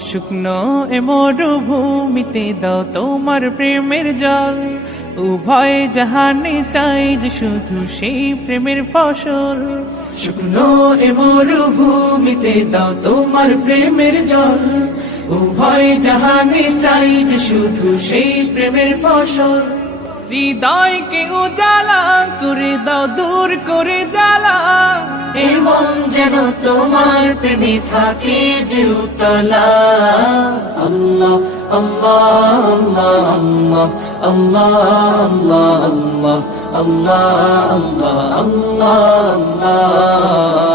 শুকনো এ মরুভূমিতে দাও তোমার প্রেমের জল। উভয় জাহানে চাই যে শুধু সেই প্রেমের ফসল। শুকনো এ মরুভূমিতে দাও তোমার প্রেমের জল। উভয় জাহানে চাই যে শুধু সেই প্রেমের ফসল। হৃদয়কে উজালা করে দাও, দূর করে এমন যেন তোমার প্রেমে থাকে যে উতলা। আল্লাহ আল্লাহ আল্লাহ আল্লাহ আল্লাহ